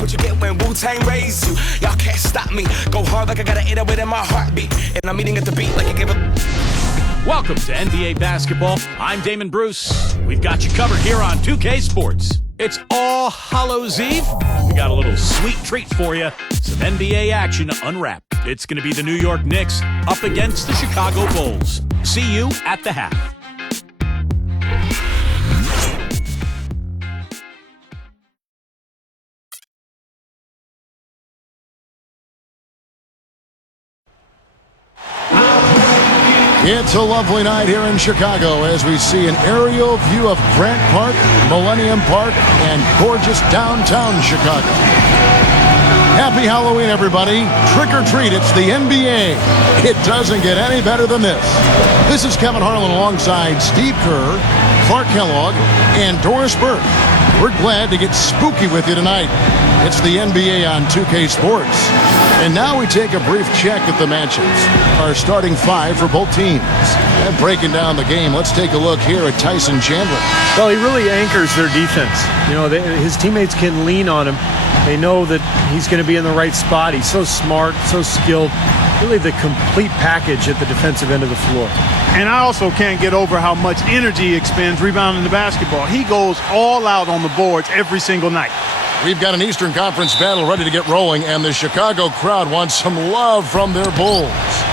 What you get when Wu-Tang raised you? Y'all can't stop me. Go hard like I got an 808 in my heartbeat. And I'm eating at the beat like I gave a... Welcome to NBA Basketball. I'm Damon Bruce. We've got you covered here on 2K Sports. It's All Hallows Eve. We got a little sweet treat for you. Some NBA action to unwrap. It's going to be the New York Knicks up against the Chicago Bulls. See you at the half. It's a lovely night here in Chicago as we see an aerial view of Grant Park, Millennium Park, and gorgeous downtown Chicago. Happy Halloween, everybody. Trick or treat, it's the NBA. It doesn't get any better than this. This is Kevin Harlan alongside Steve Kerr, Clark Kellogg, and Doris Burke. We're glad to get spooky with you tonight. It's the NBA on 2K Sports. And now we take a brief check at the matchups. Our starting five for both teams. And breaking down the game, let's take a look here at Tyson Chandler. Well, he really anchors their defense. You know, his teammates can lean on him. They know that he's going to be in the right spot. He's so smart, so skilled. Really the complete package at the defensive end of the floor. And I also can't get over how much energy he expends rebounding the basketball. He goes all out on the boards every single night. We've got an Eastern Conference battle ready to get rolling, and the Chicago crowd wants some love from their Bulls.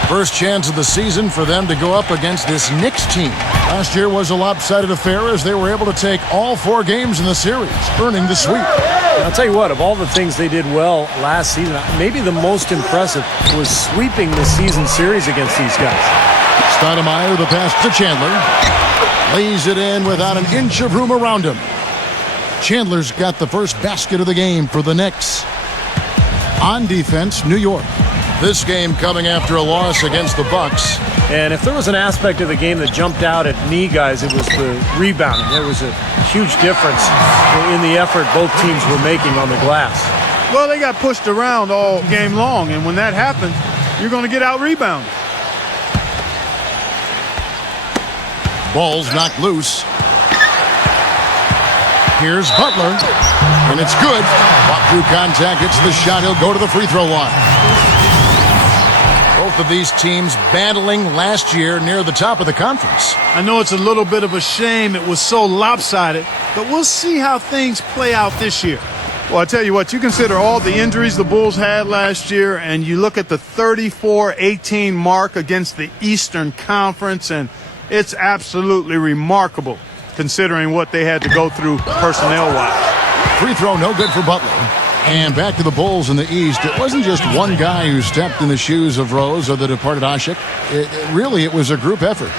First chance of the season for them to go up against this Knicks team. Last year was a lopsided affair as they were able to take all 4 games in the series, earning the sweep. And I'll tell you what, of all the things they did well last season, maybe the most impressive was sweeping the season series against these guys. Stoudemire, the pass to Chandler. Lays it in without an inch of room around him. Chandler's got the first basket of the game for the Knicks. On defense, New York. This game coming after a loss against the Bucks. And if there was an aspect of the game that jumped out at me, guys, it was the rebounding. There was a huge difference in the effort both teams were making on the glass. Well, they got pushed around all game long, and when that happens, you're going to get out-rebounded. Ball's knocked loose. Here's Butler, and it's good. Walk through contact, hits the shot. He'll go to the free throw line. Both of these teams battling last year near the top of the conference. I know it's a little bit of a shame it was so lopsided, but we'll see how things play out this year. Well, I tell you what, you consider all the injuries the Bulls had last year, and you look at the 34-18 mark against the Eastern Conference, and it's absolutely remarkable considering what they had to go through personnel-wise. Free throw no good for Butler. And back to the Bulls in the East. It wasn't just one guy who stepped in the shoes of Rose or the departed Ashik. It was a group effort.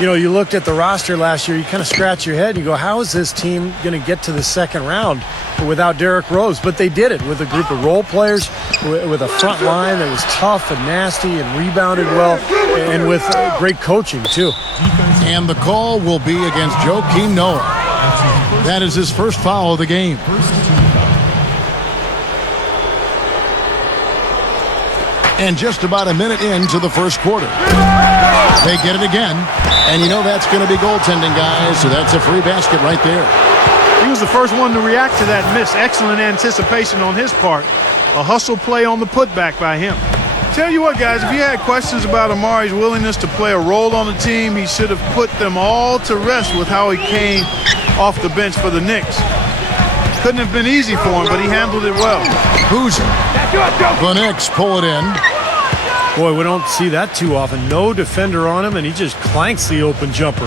You know, you looked at the roster last year, you kind of scratch your head and you go, how is this team going to get to the second round without Derrick Rose? But they did it with a group of role players, with a front line that was tough and nasty and rebounded well, and with great coaching, too. And the call will be against Joakim Noah. That is his first foul of the game. And just about a minute into the first quarter. They get it again. And you know that's going to be goaltending, guys. So that's a free basket right there. He was the first one to react to that miss. Excellent anticipation on his part. A hustle play on the putback by him. Tell you what, guys, if you had questions about Amari's willingness to play a role on the team, he should have put them all to rest with how he came off the bench for the Knicks. Couldn't have been easy for him, but he handled it well. Boozer. The Knicks pull it in. Boy, we don't see that too often. No defender on him, and he just clanks the open jumper.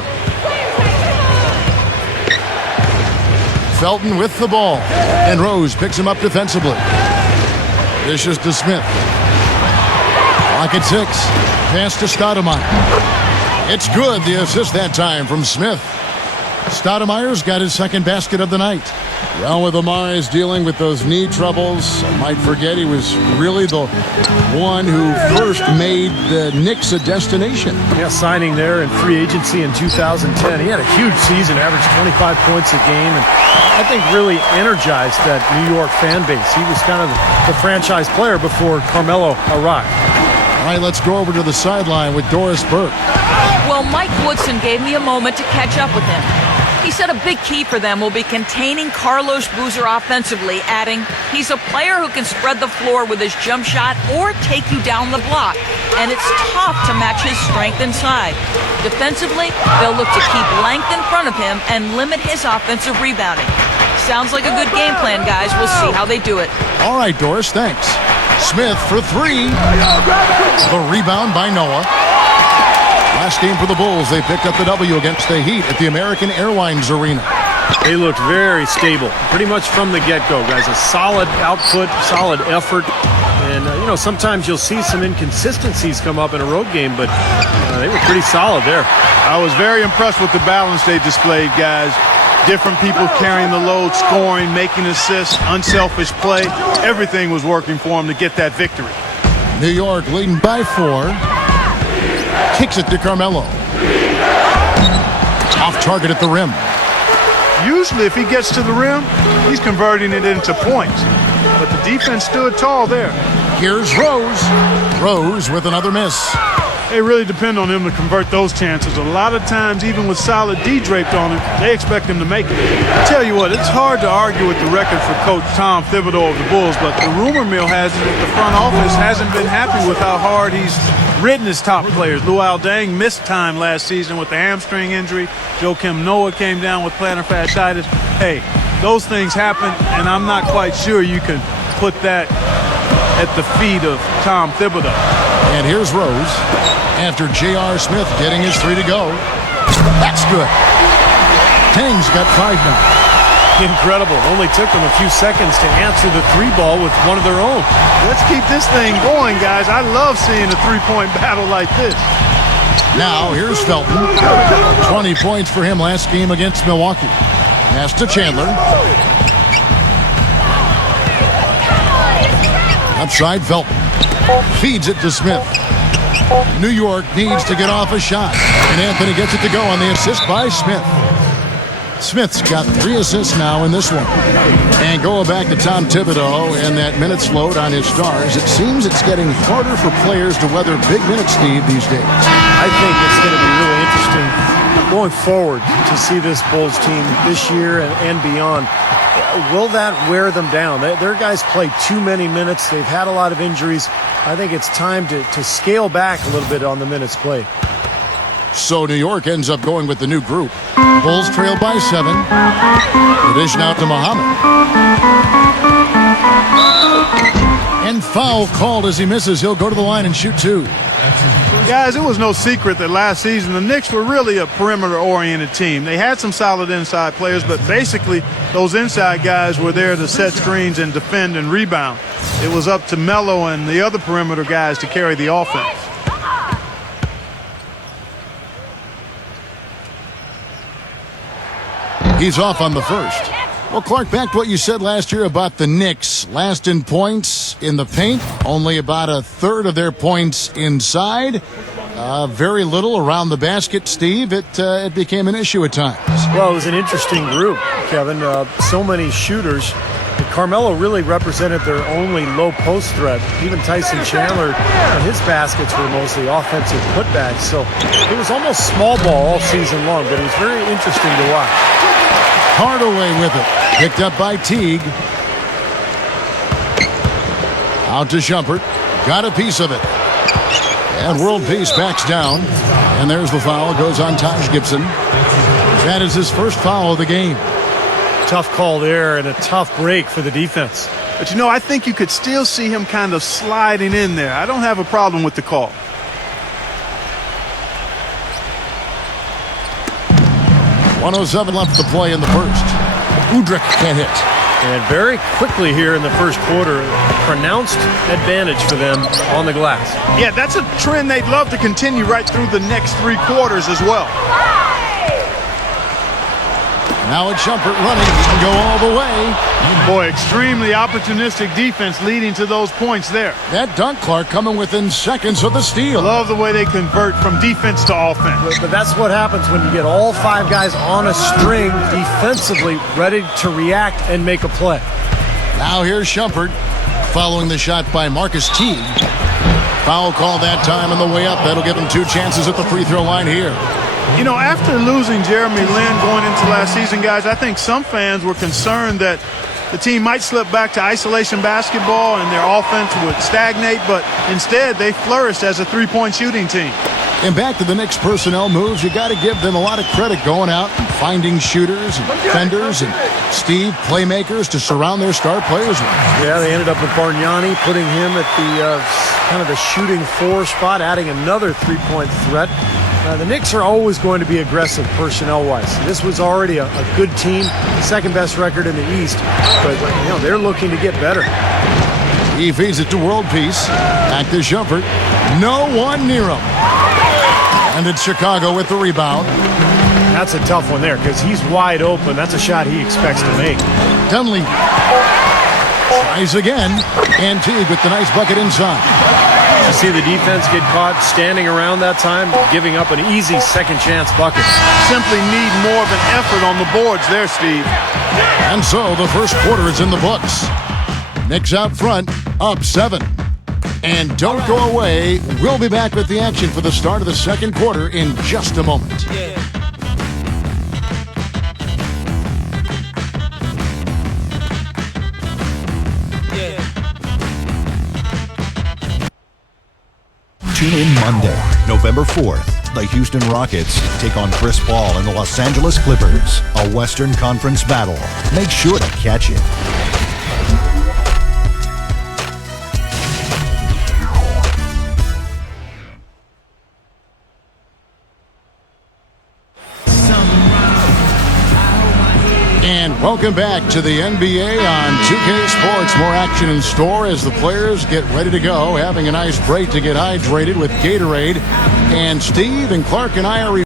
Felton with the ball. And Rose picks him up defensively. Dishes to Smith. Clock at 6. Pass to Stoudemire. It's good, the assist that time from Smith. Stoudemire's got his second basket of the night. Well, with Amari's dealing with those knee troubles, I might forget he was really the one who first made the Knicks a destination. Yeah, signing there in free agency in 2010. He had a huge season, averaged 25 points a game, and I think really energized that New York fan base. He was kind of the franchise player before Carmelo arrived. All right, let's go over to the sideline with Doris Burke. Well, Mike Woodson gave me a moment to catch up with him. He said a big key for them will be containing Carlos Boozer offensively, adding, he's a player who can spread the floor with his jump shot or take you down the block, and it's tough to match his strength inside. Defensively, they'll look to keep length in front of him and limit his offensive rebounding. Sounds like a good game plan, guys. We'll see how they do it. All right, Doris, thanks. Smith for three. The rebound by Noah. Last game for the Bulls, they picked up the W against the Heat at the American Airlines Arena. They looked very stable, pretty much from the get-go, guys. A solid output, solid effort. And, sometimes you'll see some inconsistencies come up in a road game, but they were pretty solid there. I was very impressed with the balance they displayed, guys. Different people carrying the load, scoring, making assists, unselfish play. Everything was working for them to get that victory. New York leading by 4. Kicks it to Carmelo. Off target at the rim. Usually if he gets to the rim, he's converting it into points. But the defense stood tall there. Here's Rose. Rose with another miss. They really depend on him to convert those chances. A lot of times, even with solid D draped on him, they expect him to make it. I tell you what, it's hard to argue with the record for Coach Tom Thibodeau of the Bulls, but the rumor mill has it that the front office hasn't been happy with how hard he's ridden his top players. Luol Deng missed time last season with the hamstring injury. Joakim Noah came down with plantar fasciitis. Hey, those things happen, and I'm not quite sure you can put that at the feet of Tom Thibodeau. And here's Rose after J.R. Smith getting his 3 to go. That's good. Tang's got 5 now. Incredible. Only took them a few seconds to answer the 3 ball with one of their own. Let's keep this thing going, guys. I love seeing a three-point battle like this. Now here's Felton. 20 points for him last game against Milwaukee. Pass to Chandler. Outside Felton. Feeds it to Smith. New York needs to get off a shot. And Anthony gets it to go on the assist by Smith. Smith's got 3 assists now in this one. And going back to Tom Thibodeau and that minutes load on his stars, it seems it's getting harder for players to weather big minutes, Steve, these days. I think it's going to be really interesting going forward to see this Bulls team this year and beyond. Will that wear them down? Their guys play too many minutes. They've had a lot of injuries. I think it's time to scale back a little bit on the minutes played. So New York ends up going with the new group. Bulls trail by 7. The dish now to Muhammad. And foul called as he misses. He'll go to the line and shoot 2. Guys, it was no secret that last season the Knicks were really a perimeter-oriented team. They had some solid inside players, but basically those inside guys were there to set screens and defend and rebound. It was up to Melo and the other perimeter guys to carry the offense. He's off on the first. Well, Clark, back to what you said last year about the Knicks. Last in points in the paint, only about a third of their points inside. Very little around the basket, Steve. It became an issue at times. Well, it was an interesting group, Kevin. So many shooters. Carmelo really represented their only low post threat. Even Tyson Chandler, his baskets were mostly offensive putbacks. So it was almost small ball all season long, but it was very interesting to watch. Hardaway with it. Picked up by Teague. Out to Shumpert. Got a piece of it. And World Peace backs down. And there's the foul. Goes on Taj Gibson. That is his first foul of the game. Tough call there and a tough break for the defense. But, I think you could still see him kind of sliding in there. I don't have a problem with the call. .107 left to play in the first. Udrih can't hit. And very quickly here in the first quarter, pronounced advantage for them on the glass. Yeah, that's a trend they'd love to continue right through the next 3 quarters as well. Now it's Shumpert running. He can go all the way. Boy, extremely opportunistic defense leading to those points there. That dunk, Clark, coming within seconds of the steal. Love the way they convert from defense to offense. But that's what happens when you get all 5 guys on a string defensively ready to react and make a play. Now here's Shumpert following the shot by Marcus Teague. Foul call that time on the way up. That'll give him 2 chances at the free throw line here. You know, after losing Jeremy Lin going into last season, guys, I think some fans were concerned that the team might slip back to isolation basketball and their offense would stagnate, but instead they flourished as a three-point shooting team. And back to the Knicks personnel moves, you got to give them a lot of credit going out and finding shooters and defenders and Steve playmakers to surround their star players with. Yeah, they ended up with Bargnani, putting him at the kind of the shooting 4 spot, adding another three-point threat. The Knicks are always going to be aggressive personnel-wise. This was already a good team, second best record in the East, but they're looking to get better. He feeds it to World Peace. Back to Shumpert. No one near him. And it's Chicago with the rebound. That's a tough one there because he's wide open. That's a shot he expects to make. Dunley tries again. And Teague with the nice bucket inside. You see the defense get caught standing around that time, giving up an easy second chance bucket. Simply need more of an effort on the boards there, Steve. And so the first quarter is in the books. Knicks out front, up 7. And don't go away. We'll be back with the action for the start of the second quarter in just a moment. Tune in Monday, November 4th. The Houston Rockets take on Chris Paul and the Los Angeles Clippers. A Western Conference battle. Make sure to catch it. And welcome back to the NBA on 2K Sports. More action in store as the players get ready to go, having a nice break to get hydrated with Gatorade. And Steve and Clark and I are